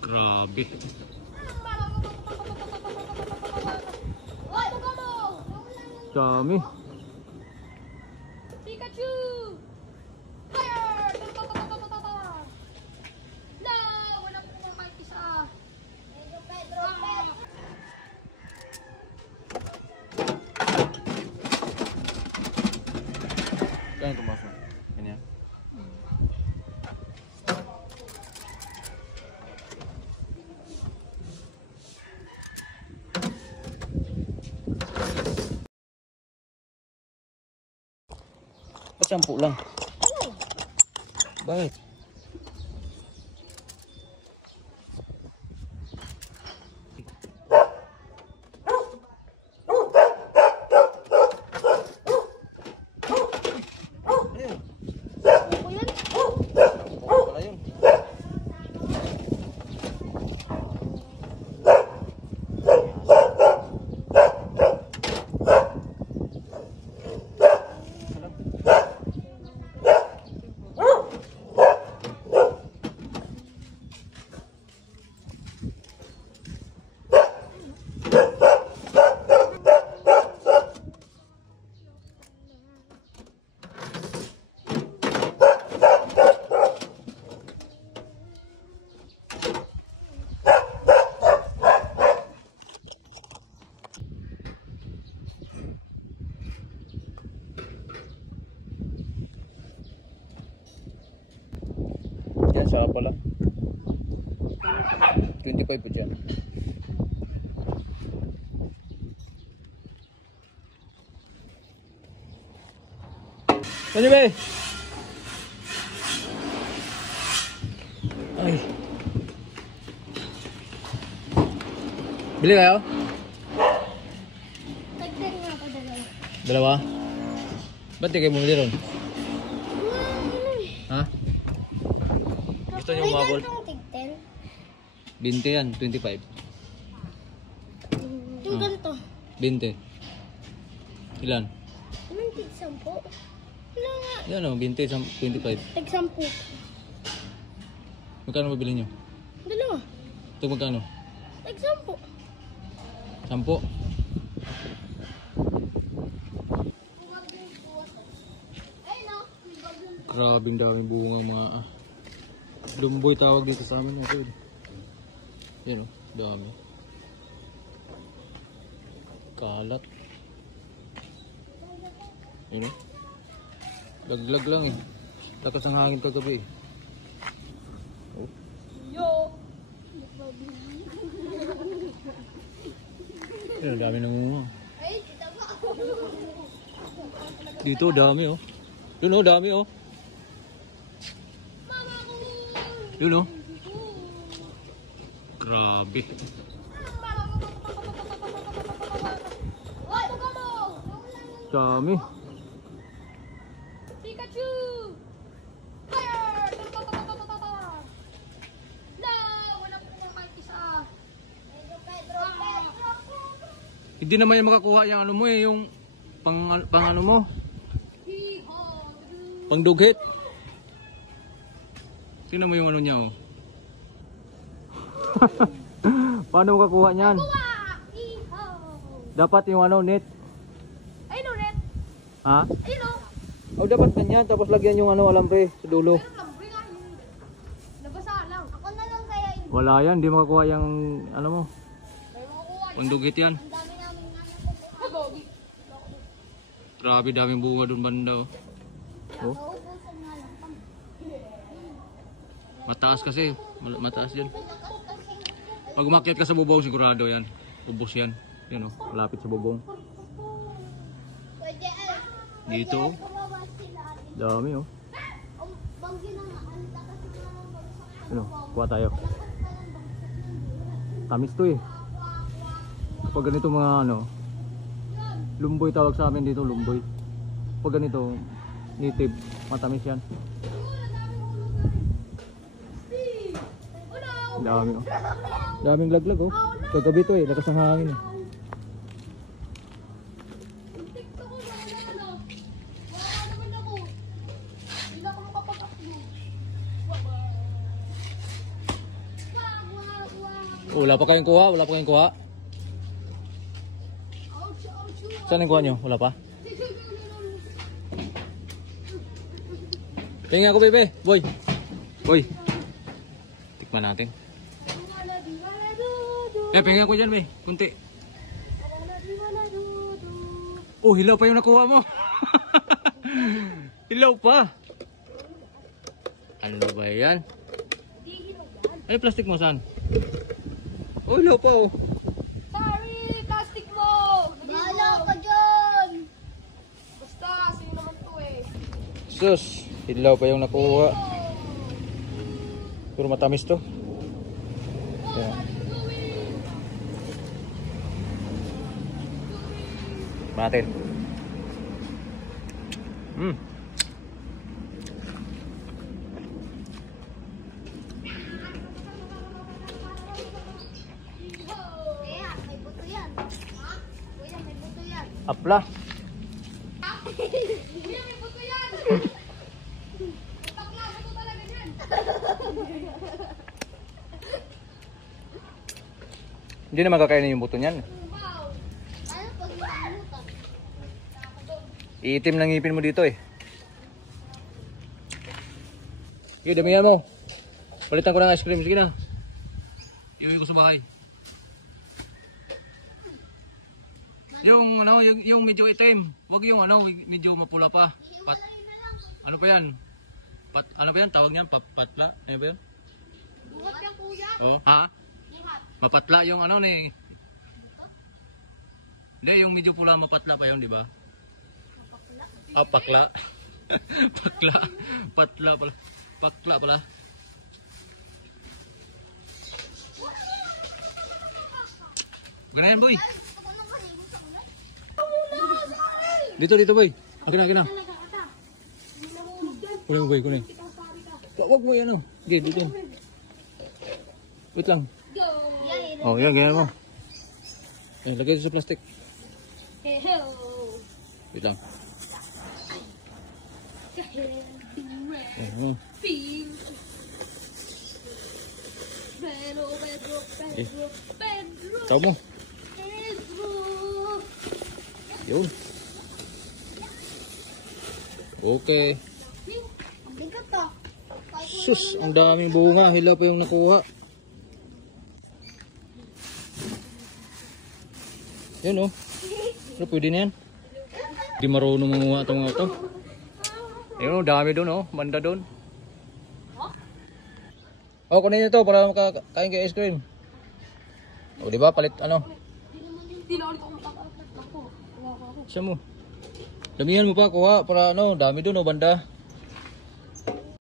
Grabe. Dami. Pikachu! Fire! No! Wala po yung kahit isa. Pedro. Kaya tumasok. Ganyan. Ba't 10 lang? Bakit? Yan, saka pala. 25 po dyan. Ano ba eh? Ay. Bili kayo? Tagdan nga ako dalawa. Dalawa? Ba't di kayo bumili ron? Ha? Gusto nyo umabol? 20 yan, 25. Yung ganito. 20. Ilan? Anong tig-10? Wala nga. Yan o, 20, 25. Tig-10. Magkano mabili nyo? Dalawa. Ito magkano? Tig-10. 10? Grabing daming bunga mga lumboy tawag dito sa amin. Yan o, dami. Kalat. Yan o. Laglag lang eh. Takas ang hangin kagabi eh. Oh. Yo! Yan, dami ng bunga. Dito dami oh. Yun oh, dami oh. Yun oh. Grabe. Dami. Pikachu! Fire! No! Wala po yung kahit isa. Pedro. Hindi naman yung makakuha yung ano mo eh, yung pang ano mo. Pang dughit. Tingnan mo yung ano niya oh. Paano makakuha niyan? Dapat yung ano net. Ayun o, Red. Ha? Ayun o. Oh, dapat ganyan tapos lagyan yung ano alambre sa dulo. Ayun lang, bring nga yun. Nabasa lang. Ako na lang kaya yun. Wala yan, hindi makakuha yung ano mo. May makukuha yun. Pang dughit yan. Ang dami namin nga nakukuha. Grabe daming bunga doon banda oh. Oh. Naubusan nga lang. Mataas kasi, mataas yan. Pag umakyat ka sa bubong sigurado yan. Ubos yan. Yan oh, malapit sa bubong. Pwede ay. Dito oh. Dami oh. Ano, kuha tayo. Tamis to eh. Kapag ganito mga ano, lumboy tawag sa amin dito, lumboy. Pag ganito, native, matamis yan. Dami oh. Daming laglag oh. Kagabi to eh, lakas ng hangin eh. Wala pa kayong kuha? Wala pa kayong kuha? Saan yung kuha nyo? Wala pa? Tingnan ako, bebe. Boy. Boy. Tikman natin. Pingin ako dyan, be. Kunti. Oh, hilaw pa yung nakuha mo. Hilaw pa. Ano ba yan? Ay, plastic mo saan? Oh, hilaw pa oh. Sorry, plastic mo! Bahala ka dyan! Basta, sa'yo naman to eh. Sus, hilaw pa yung nakuha. Puro matamis to. Ayan. Natin. Kaya, may buto yan. Ha? Kuya, may buto yan. Apla. Kuya, may buto yan! Takla, buto talaga yan. Hindi naman kakainin yung buto niyan. Wow! Ano pag nakalimutan? Iitim lang ngipin mo dito eh. Sige, damihan mo. Palitan ko ng ice cream. Sige na. Iuwi ko sa bahay. Yung ano, yung medyo itim. Huwag yung ano, medyo mapula pa. Ano pa yan? Ano pa yan? Tawag niyan? Patla? Ano ba yan? Buhat yan, kuya. Oh, ha? Buhat. Mapatla yung ano ni. Hindi, yung medyo pula mapatla pa yun, di ba? Ah, pakla. Pakla. Patla pala. Pakla pala. Ganayan, boy. Dito, boy. Akin na. Kunin, boy, kunin. Wag mo yan, oh. Sige, dito. Wait lang. Oh, yan, ganyan mo. Eh, lagay ito sa plastic. Wait lang. Oh. Tawag mo. Yun. Okay. Ang bigat to. Sus, ang daming bunga. Hilaw pa yung nakuha. Yun oh. Pero pwede na yan. Hindi marunong manguha itong mga ito. Ayun oh, dami doon oh. Banda doon. Oh, kunin nyo ito para makakain kayo ice cream. O, di ba? Palit ano? Hindi na ulit ako makakalat ako. Siya mo. Damihan mo pa, kuha para ano, dami doon oh, banda.